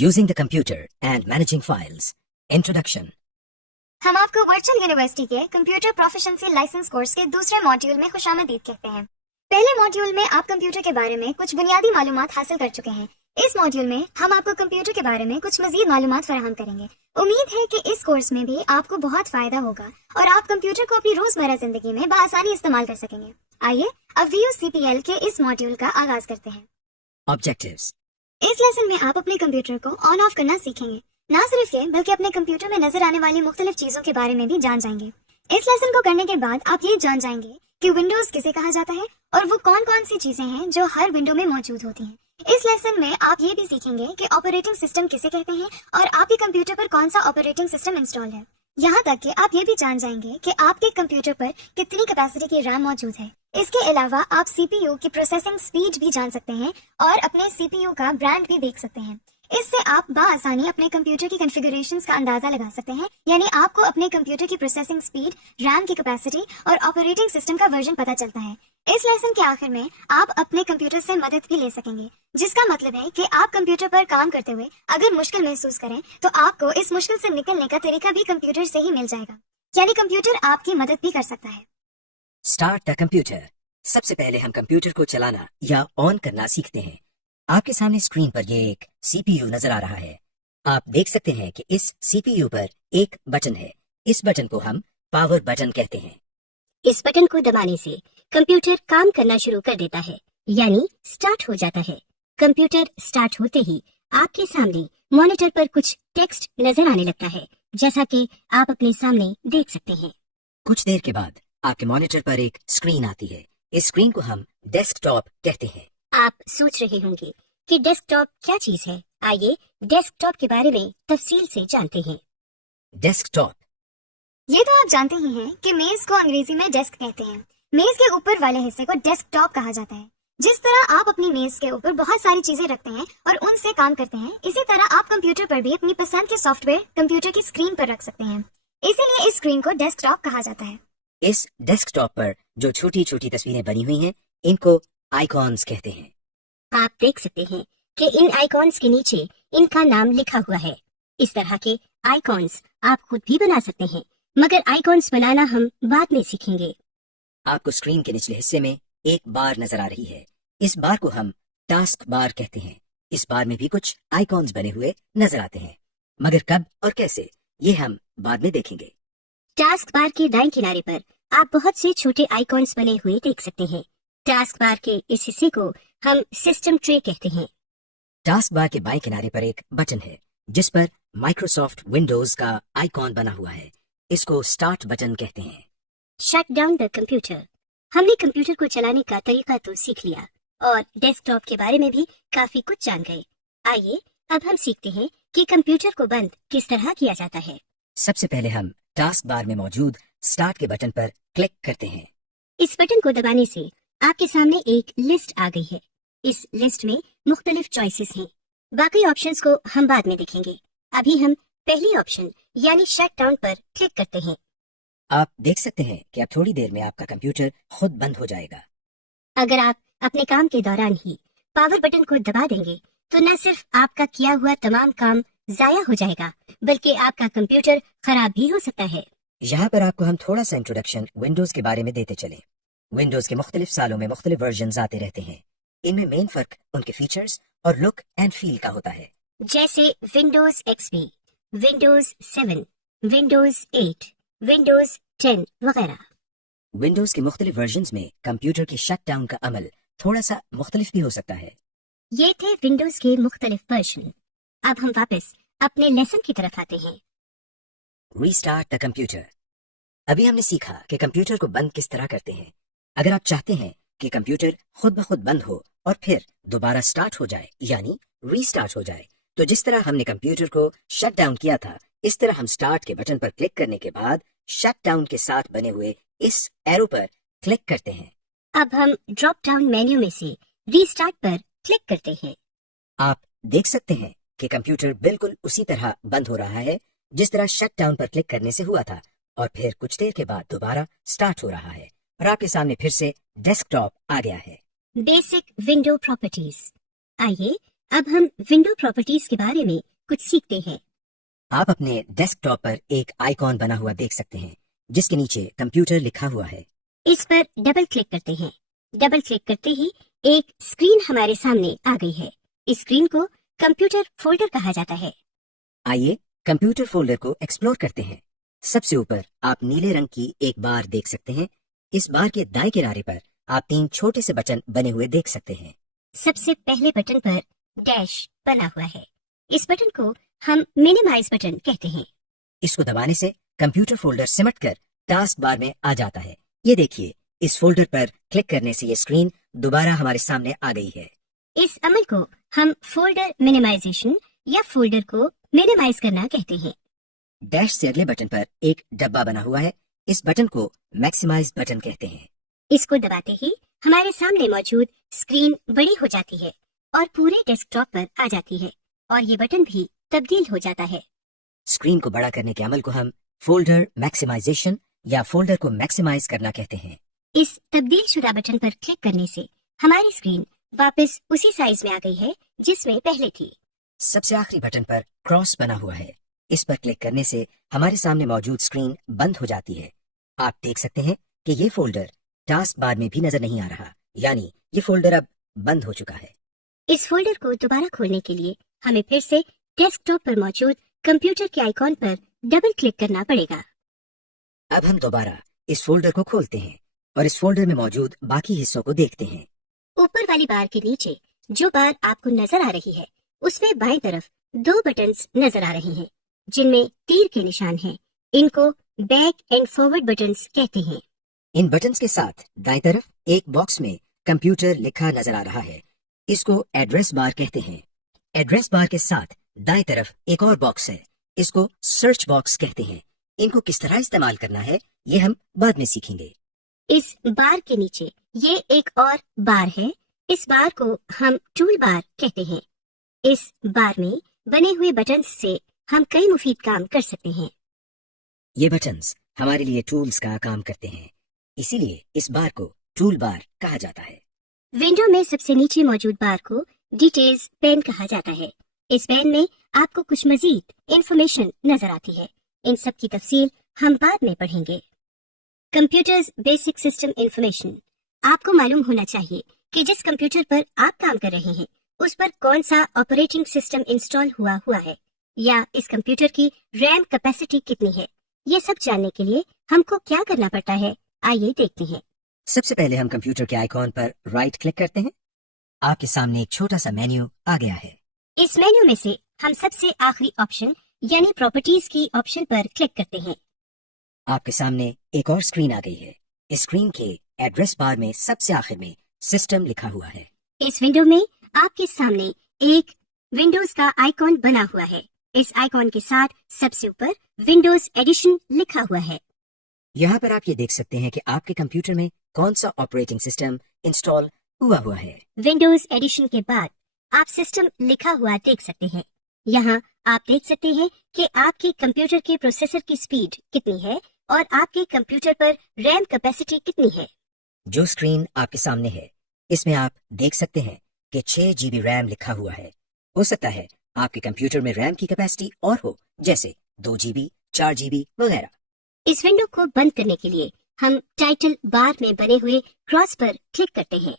Using the computer and managing files. Introduction. हम आपको virtual university के कंप्यूटर प्रोफिशिएंसी लाइसेंस कोर्स के दूसरे मॉड्यूल में खुशामदीद कहते हैं। पहले मॉड्यूल में आप कंप्यूटर के बारे में कुछ बुनियादी मालूमात हासिल कर चुके हैं। इस मॉड्यूल में हम आपको कंप्यूटर के बारे में कुछ मजीद मालूमात फराहम करेंगे। उम्मीद है कि इस कोर्स में भी आपको बहुत फायदा होगा और आप कंप्यूटर को अपनी रोजमर्रा जिंदगी में बआसानी इस्तेमाल कर सकेंगे। आइए अब VUCPL के इस मॉड्यूल का आगाज करते हैं। Objectives. इस लेसन में आप अपने कंप्यूटर को ऑन ऑफ करना सीखेंगे। ना सिर्फ ये बल्कि अपने कंप्यूटर में नजर आने वाली मुख्तलिफ चीजों के बारे में भी जान जाएंगे। इस लेसन को करने के बाद आप ये जान जाएंगे कि विंडोज किसे कहा जाता है और वो कौन कौन सी चीजें हैं जो हर विंडो में मौजूद होती हैं। इस लेसन में आप ये भी सीखेंगे कि ऑपरेटिंग सिस्टम किसे कहते हैं और आपके कंप्यूटर पर कौन सा ऑपरेटिंग सिस्टम इंस्टॉल है। यहाँ तक कि आप ये भी जान जाएंगे कि आपके कंप्यूटर पर कितनी कैपेसिटी की रैम मौजूद है। इसके अलावा आप CPU की प्रोसेसिंग स्पीड भी जान सकते हैं और अपने CPU का ब्रांड भी देख सकते हैं। इससे आप बाआसानी अपने कंप्यूटर की कॉन्फ़िगरेशंस का अंदाजा लगा सकते हैं, यानी आपको अपने कंप्यूटर की प्रोसेसिंग स्पीड, रैम की कैपेसिटी और ऑपरेटिंग सिस्टम का वर्जन पता चलता है। इस लेसन के आखिर में आप अपने कंप्यूटर से मदद भी ले सकेंगे, जिसका मतलब है कि आप कंप्यूटर पर काम करते हुए अगर मुश्किल महसूस करें तो आपको इस मुश्किल से निकलने का तरीका भी कंप्यूटर से ही मिल जाएगा, यानी कंप्यूटर आपकी मदद भी कर सकता है। Start the computer. सबसे पहले हम कंप्यूटर को चलाना या ऑन करना सीखते हैं। आपके सामने स्क्रीन पर ये एक CPU नजर आ रहा है। आप देख सकते हैं कि इस CPU पर एक बटन है। इस बटन को हम पावर बटन कहते हैं। इस बटन को दबाने से कंप्यूटर काम करना शुरू कर देता है, यानी स्टार्ट हो जाता है। कंप्यूटर स्टार्ट होते ही आपके सामने मॉनिटर पर कुछ टेक्स्ट नजर आने लगता है, जैसा कि आप अपने सामने देख सकते हैं। कुछ देर के बाद आपके मॉनिटर पर एक स्क्रीन आती है। इस स्क्रीन को हम डेस्कटॉप कहते हैं। आप सोच रहे होंगे कि डेस्कटॉप क्या चीज है। आइए डेस्कटॉप के बारे में तफसील से जानते हैं। डेस्कटॉप। ये तो आप जानते ही हैं कि मेज को अंग्रेजी में डेस्क कहते हैं। मेज के ऊपर वाले हिस्से को डेस्कटॉप कहा जाता है। जिस तरह आप अपनी मेज के ऊपर बहुत सारी चीजें रखते हैं और उनसे काम करते हैं, इसी तरह आप कंप्यूटर पर भी अपनी पसंद के सॉफ्टवेयर कंप्यूटर की स्क्रीन पर रख सकते हैं। इसीलिए इस स्क्रीन को डेस्कटॉप कहा जाता है। इस डेस्कटॉप पर जो छोटी छोटी तस्वीरें बनी हुई हैं, इनको आइकॉन्स कहते हैं। आप देख सकते हैं कि इन आइकॉन्स के नीचे इनका नाम लिखा हुआ है। इस तरह के आइकॉन्स आप खुद भी बना सकते हैं, मगर आइकॉन्स बनाना हम बाद में सीखेंगे। आपको स्क्रीन के निचले हिस्से में एक बार नजर आ रही है। इस बार को हम टास्क बार कहते हैं। इस बार में भी कुछ आइकॉन्स बने हुए नजर आते हैं, मगर कब और कैसे ये हम बाद में देखेंगे। टास्क बार के दाएं किनारे पर आप बहुत से छोटे आइकॉन्स बने हुए देख सकते हैं। टास्क बार के इस हिस्से को हम सिस्टम ट्रे कहते हैं। टास्क बार के बाएं किनारे पर एक बटन है जिस पर माइक्रोसॉफ्ट विंडोज का आइकॉन बना हुआ है। इसको स्टार्ट बटन कहते हैं। Shut down the computer. हमने कंप्यूटर को चलाने का तरीका तो सीख लिया और डेस्कटॉप के बारे में भी काफी कुछ जान गए। आइए अब हम सीखते हैं कि कंप्यूटर को बंद किस तरह किया जाता है। सबसे पहले हम टास्क बार में मौजूद स्टार्ट के बटन पर क्लिक करते हैं। इस बटन को दबाने से आपके सामने एक लिस्ट आ गई है। इस लिस्ट में मुख्तलिफ चॉइसेस हैं। बाकी ऑप्शंस को हम बाद में देखेंगे। अभी हम पहली ऑप्शन यानी शट डाउन पर क्लिक करते हैं। आप देख सकते हैं कि अब थोड़ी देर में आपका कंप्यूटर खुद बंद हो जाएगा। अगर आप अपने काम के दौरान ही पावर बटन को दबा देंगे तो न सिर्फ आपका किया हुआ तमाम काम जाया हो जाएगा, बल्कि आपका कंप्यूटर खराब भी हो सकता है। यहाँ पर आपको हम थोड़ा सा इंट्रोडक्शन विंडोज के बारे में देते चले। विंडोज के मुख्तलिफ सालों में मुख्तलिफ वर्जन आते रहते हैं। इनमें मेन फर्क उनके फीचर्स और लुक एंड फील का होता है, जैसे Windows XP, Windows 7, Windows 8, Windows 10 वगैरह। विंडोज के मुख्तलिफ वर्जन्स में कंप्यूटर की शट डाउन का अमल थोड़ा सा मुख्तलिफ भी हो सकता है। ये थे विंडोज के मुख्तलिफ वर्जन। अब हम वापस अपने लेसन की तरफ आते हैं। Restart the computer. अभी हमने सीखा कि कंप्यूटर को बंद किस तरह करते हैं। अगर आप चाहते हैं कि कंप्यूटर खुद ब खुद बंद हो और फिर दोबारा स्टार्ट हो जाए, यानी रीस्टार्ट हो जाए, तो जिस तरह हमने कंप्यूटर को शट डाउन किया था, इस तरह हम स्टार्ट के बटन पर क्लिक करने के बाद शट डाउन के साथ बने हुए इस एरो पर क्लिक करते हैं। अब हम ड्रॉप डाउन मेन्यू में से रीस्टार्ट पर क्लिक करते हैं। आप देख सकते हैं कि कंप्यूटर बिल्कुल उसी तरह बंद हो रहा है जिस तरह शट डाउन पर क्लिक करने से हुआ था, और फिर कुछ देर के बाद दोबारा स्टार्ट हो रहा है और आपके सामने फिर से डेस्कटॉप आ गया है। Basic window properties. आइए अब हम विंडो प्रॉपर्टीज के बारे में कुछ सीखते हैं। आप अपने डेस्कटॉप पर एक आइकॉन बना हुआ देख सकते हैं जिसके नीचे कंप्यूटर लिखा हुआ है। इस पर डबल क्लिक करते हैं। डबल क्लिक करते ही एक स्क्रीन हमारे सामने आ गई है। इस स्क्रीन को कंप्यूटर फोल्डर कहा जाता है। आइए कंप्यूटर फोल्डर को एक्सप्लोर करते हैं। सबसे ऊपर आप नीले रंग की एक बार देख सकते हैं। इस बार के दाएं किनारे पर आप 3 छोटे से बटन बने हुए देख सकते हैं। सबसे पहले बटन पर डैश बना हुआ है। इस बटन को हम मिनिमाइज बटन कहते हैं। इसको दबाने से कंप्यूटर फोल्डर सिमट कर टास्क बार में आ जाता है। ये देखिए, इस फोल्डर पर क्लिक करने से ये स्क्रीन दोबारा हमारे सामने आ गई है। इस अमल को हम फोल्डर मिनिमाइजेशन या फोल्डर को मिनिमाइज करना कहते हैं। डैश से अगले बटन पर एक डब्बा बना हुआ है। इस बटन को मैक्सिमाइज बटन कहते हैं। इसको दबाते ही हमारे सामने मौजूद स्क्रीन बड़ी हो जाती है और पूरे डेस्कटॉप पर आ जाती है और ये बटन भी तब्दील हो जाता है। स्क्रीन को बड़ा करने के अमल को हम फोल्डर मैक्सिमाइजेशन या फोल्डर को मैक्सिमाइज करना कहते हैं। इस तब्दील शुदा बटन पर क्लिक करने से हमारी स्क्रीन वापस उसी साइज में आ गई है जिसमें पहले थी। सबसे आखिरी बटन पर क्रॉस बना हुआ है। इस पर क्लिक करने से हमारे सामने मौजूद स्क्रीन बंद हो जाती है। आप देख सकते हैं कि ये फोल्डर टास्क बार में भी नजर नहीं आ रहा, यानी ये फोल्डर अब बंद हो चुका है। इस फोल्डर को दोबारा खोलने के लिए हमें फिर से डेस्कटॉप पर मौजूद कंप्यूटर के आइकॉन पर डबल क्लिक करना पड़ेगा। अब हम दोबारा इस फोल्डर को खोलते हैं और इस फोल्डर में मौजूद बाकी हिस्सों को देखते हैं। ऊपर वाली बार के नीचे जो बार आपको नजर आ रही है उसमें बाएं तरफ 2 बटन्स नजर आ रहे हैं जिनमें तीर के निशान हैं। इनको बैक एंड फॉरवर्ड बटन्स कहते हैं। इन बटन्स के साथ दाएं तरफ एक बॉक्स में कंप्यूटर लिखा नजर आ रहा है। इसको एड्रेस बार कहते हैं। एड्रेस बार के साथ दाएं तरफ एक और बॉक्स है। इसको सर्च बॉक्स कहते हैं। इनको किस तरह इस्तेमाल करना है ये हम बाद में सीखेंगे। इस बार के नीचे ये एक और बार है। इस बार को हम टूल बार कहते हैं। इस बार में बने हुए बटन्स से हम कई मुफीद काम कर सकते हैं। ये बटन्स हमारे लिए टूल्स का काम करते हैं, इसीलिए इस बार को टूल बार कहा जाता है। विंडो में सबसे नीचे मौजूद बार को डिटेल्स पेन कहा जाता है। इस पेन में आपको कुछ मजीद इंफॉर्मेशन नजर आती है। इन सब की तफसील हम बाद में पढ़ेंगे। Computers basic system information. आपको मालूम होना चाहिए कि जिस कंप्यूटर पर आप काम कर रहे हैं उस पर कौन सा ऑपरेटिंग सिस्टम इंस्टॉल हुआ है या इस कंप्यूटर की रैम कैपेसिटी कितनी है। ये सब जानने के लिए हमको क्या करना पड़ता है, आइए देखते हैं। सबसे पहले हम कंप्यूटर के आइकॉन पर राइट क्लिक करते हैं। आपके सामने एक छोटा सा मेन्यू आ गया है। इस मेन्यू में से हम सबसे आखिरी ऑप्शन यानी प्रॉपर्टीज की ऑप्शन पर क्लिक करते हैं। आपके सामने एक और स्क्रीन आ गई है। इस स्क्रीन के एड्रेस बार में सबसे आखिर में सिस्टम लिखा हुआ है। इस विंडो में आपके सामने एक विंडोज का आइकॉन बना हुआ है। इस आइकॉन के साथ सबसे ऊपर विंडोज एडिशन लिखा हुआ है। यहाँ पर आप ये देख सकते हैं कि आपके कंप्यूटर में कौन सा ऑपरेटिंग सिस्टम इंस्टॉल हुआ है। विंडोज एडिशन के बाद आप सिस्टम लिखा हुआ देख सकते हैं। यहाँ आप देख सकते हैं कि आपके कंप्यूटर के प्रोसेसर की स्पीड कितनी है और आपके कंप्यूटर पर रैम कैपेसिटी कितनी है। जो स्क्रीन आपके सामने है इसमें आप देख सकते हैं कि 6 GB रैम लिखा हुआ है। हो सकता है आपके कंप्यूटर में रैम की कैपेसिटी और हो, जैसे 2 GB, 4 GB वगैरह। इस विंडो को बंद करने के लिए हम टाइटल बार में बने हुए क्रॉस पर क्लिक करते हैं।